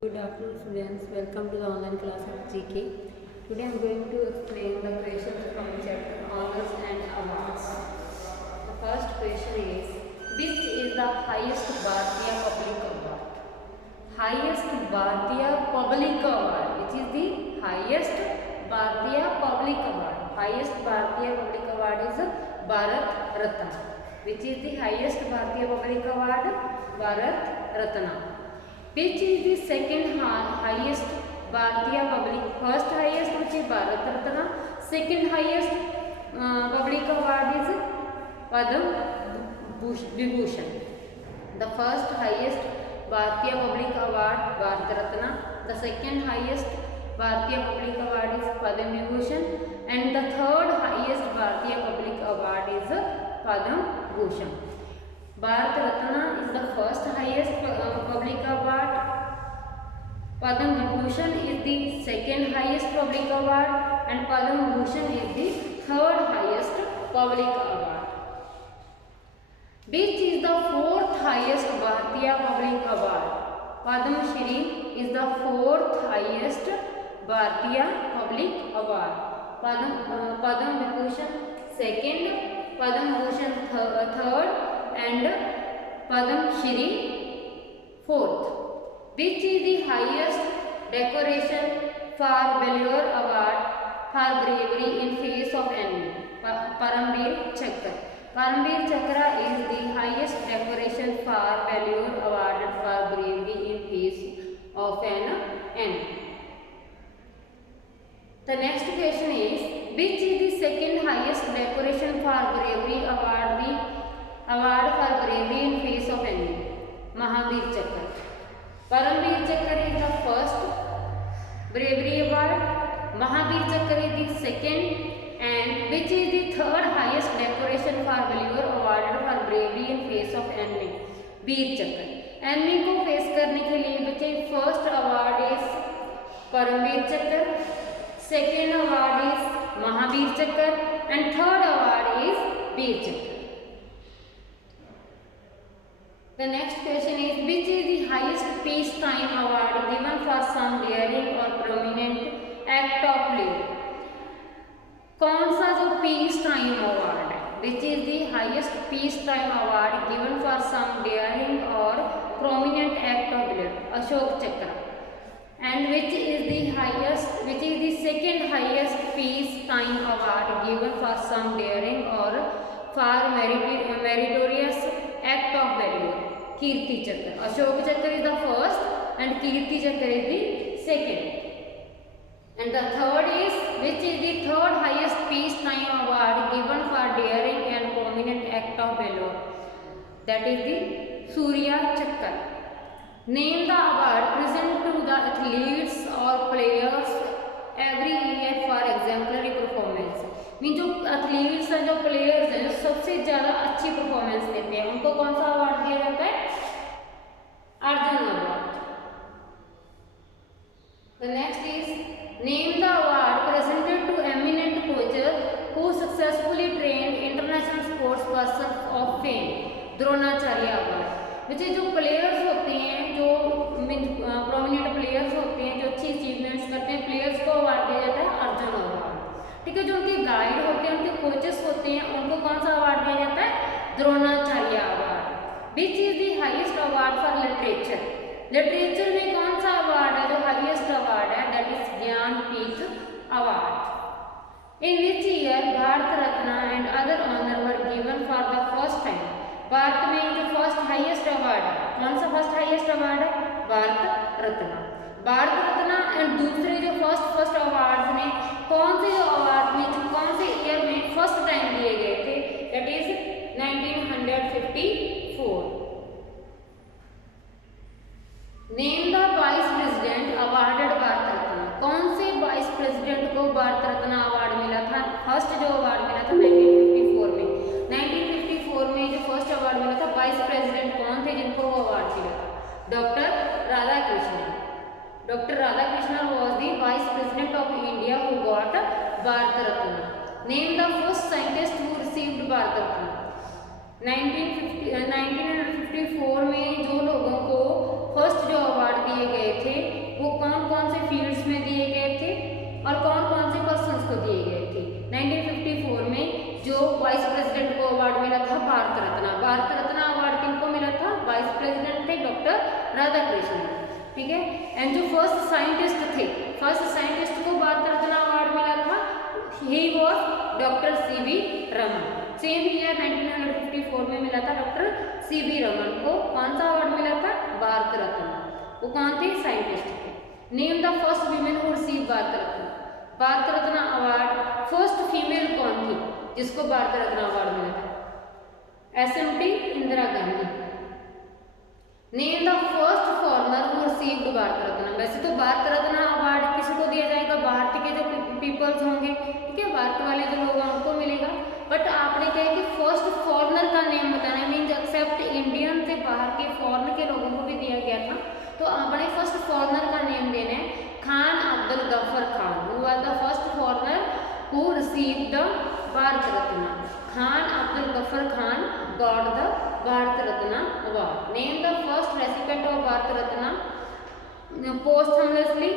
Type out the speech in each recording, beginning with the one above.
Good afternoon students, welcome to the online class of GK. Today I am going to explain the questions from chapter Honors and Awards. The first question is, which is the highest Bharatiya Public Award? Highest Bharatiya Public Award, which is the highest Bharatiya Public Award. Highest Bharatiya Public Award is Bharat Ratna. Which is the highest Bharatiya Public Award? Bharat Ratna. Which is the second highest Bharatiya public? First highest which is Bharat Ratna. Second highest public award is Padma Vibhushan. The first highest Bharatiya public award Bharat Ratna. The second highest Bharatiya public award is Padma Vibhushan, and the third highest Bharatiya public award is Padma Bhushan. Bharat Ratna is the first highest public award. Padma Vibhushan is the second highest public award, and Padma Bhushan is the third highest public award. Which is the fourth highest Bharatiya public award? Padma Shri is the fourth highest Bharatiya public award. Padma Vibhushan second, Padma Bhushan third, and Padma Shri fourth. Which is the highest decoration for Valor Award for bravery in face of enemy? Paramveer Chakra. Paramveer Chakra is the highest decoration for Valor awarded for bravery in face of an enemy. The next question is, which is the second highest decoration for bravery award? The award for bravery in face of enemy, Mahavir Chakra. Paramveer Chakra is the first bravery award, Mahavir Chakra is the second, and which is the third highest decoration for valor awarded for bravery in face of enemy, Veer Chakra. Enemy को face करने के लिए बच्चे first award is Paramvir चक्र, second award is Mahavir चक्र, and third award is वीर चक्र. The next question is, which is the highest peacetime award given for some daring or prominent act of leader? कौन सा जो peacetime award है? Which is the highest peacetime award given for some daring or prominent act of leader? Ashok Chakra. And which is the second highest peacetime award given for some daring or for meritorious act of valor? Kirti Chakra. Ashok Chakra is the first and Kirti Chakra is the second. And the third is, which is the third highest peacetime award given for daring and prominent act of valor? That is the Surya Chakra. Name the award present to the athletes or players every year for exemplary performance. Mean जो athletes हैं, जो players हैं, जो सबसे ज़्यादा अच्छी performance देते हैं, उनको कौन सा अवार्ड दिया जाता है? Arjun award. The next is, name the award presented to eminent coaches who successfully trained international sports person of fame. Dronacharya award. बच्चे जो प्लेयर्स होते हैं, जो प्रोमिनेंट प्लेयर्स होते हैं, जो अच्छी अचीवमेंट्स करते हैं, प्लेयर्स को अवार्ड दिया जाता है अर्जुन अवार्ड. ठीक है. जो उनके गाइड होते हैं, उनके कोचेस होते हैं, उनको कौन सा अवार्ड दिया जाता है? Dronacharya award. Which is the highest award for literature? Literature में कौन सा अवार्ड है जो हाईएस्ट अवार्ड है? That is Jnanpith award. In which year Bharat Ratna and other honour were given for the first time? Bharat में जो फर्स्ट हाईएस्ट अवार्ड है, कौन सा फर्स्ट हाईएस्ट अवार्ड है? भारत रत्न. भारत रत्न एंड दूसरे जो फर्स्ट अवार्ड ने कौन से अवार्ड में कौन से ईयर में फर्स्ट टाइम दिए गए थे? That is 1954. Name the vice president awarded Bharat Ratna. कौन से वाइस प्रेसिडेंट को भारत रत्न अवार्ड मिला था? फर्स्ट जो अवार्ड मिला था 1954 में. 1954 में जो फर्स्ट अवार्ड मिला था, वाइस प्रेसिडेंट कौन थे जिनको वो अवार्ड मिला था? Doctor Radhakrishnan. Dr. Radhakrishnan was the Vice President of India who got Bharat Ratna. Name the first scientist who received Bharat Ratna. 1954 में जो लोगों को फर्स्ट जो अवार्ड दिए गए थे वो कौन कौन से फील्ड्स में दिए गए थे और कौन कौन से पर्सन्स को दिए गए थे। 1954 में जो वाइस प्रेसिडेंट को अवार्ड मिला था भारत रत्न अवार्ड किनको मिला था, वाइस प्रेसिडेंट थे डॉक्टर राधाकृष्णन, ठीक है। एंड जो फर्स्ट साइंटिस्ट को भारत रत्न अवार्ड मिला था, he was doctor CV Raman. Same year 1954 में मिला था डॉक्टर सीवी रमन को कौन सा अवार्ड मिला था, भारत रत्न। वो कौन थे, साइंटिस्ट थे। Name the first women who receive Bharat Ratna award. First female कौन थी जिसको भारत रत्न अवार्ड मिला था, SMT Indira Gandhi. Name the first foreigner who received Bharat Ratna. वैसे तो भारत रत्न अवार्ड किसको दिया जाएगा, भारत के जो पीपल्स होंगे, ठीक है, भारत वाले जो लोग हैं उनको मिलेगा। बट आपने क्या है कि फर्स्ट फॉरेनर का नेम बताना, मीन्स एक्सेप्ट इंडियन से बाहर के फॉरेन के लोगों को भी दिया गया था, तो आपने फर्स्ट फॉरेनर का नेम देना है Khan Abdul Ghaffar Khan, who was the first foreigner who received the Bharat Ratna. Khan Abdul Ghaffar Khan got the Bharat Ratna award. Name the first recipient of Bharat Ratna posthumously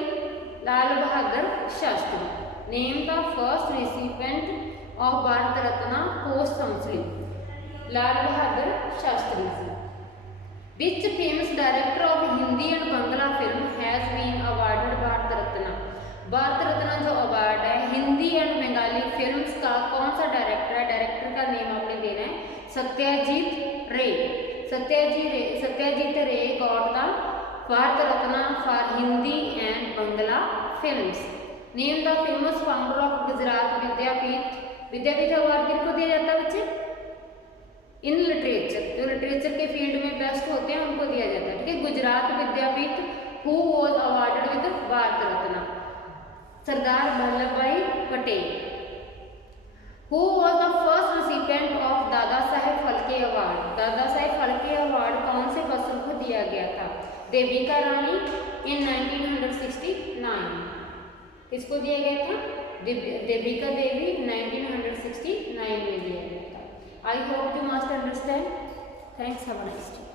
Lal Bahadur Shastri. Name the first recipient of Bharat Ratna posthumously Lal Bahadur Shastri ji. Which famous director of Hindi and Bangla film has been awarded Bharat Ratna. Bharat Ratna जो award है Hindi and Bengali films का कौन सा director है, director का name आपने देना है Satyajit Ray. Satyajit Ray got the Bharat Ratna for Hindi and Bangla films. Name the famous founder of Gujarat Vidyapith award किसको दिया जाता है बच्चे, इन लिटरेचर, जो लिटरेचर के फील्ड में बेस्ट होते हैं उनको दिया जाता है, ठीक है। Gujarat Vidyapith who was awarded with Bharat Ratna, Sardar Vallabhbhai Patel. Who was the first recipient of Dadasaheb Phalke award. Dada Saheb Phalke award कौन से पर्सन को दिया गया था, देविका रानी इन 1969। किसको दिया गया था, देविका देवी 1969 में दिया गया था। I hope you must understand. Thanks. Have a nice day.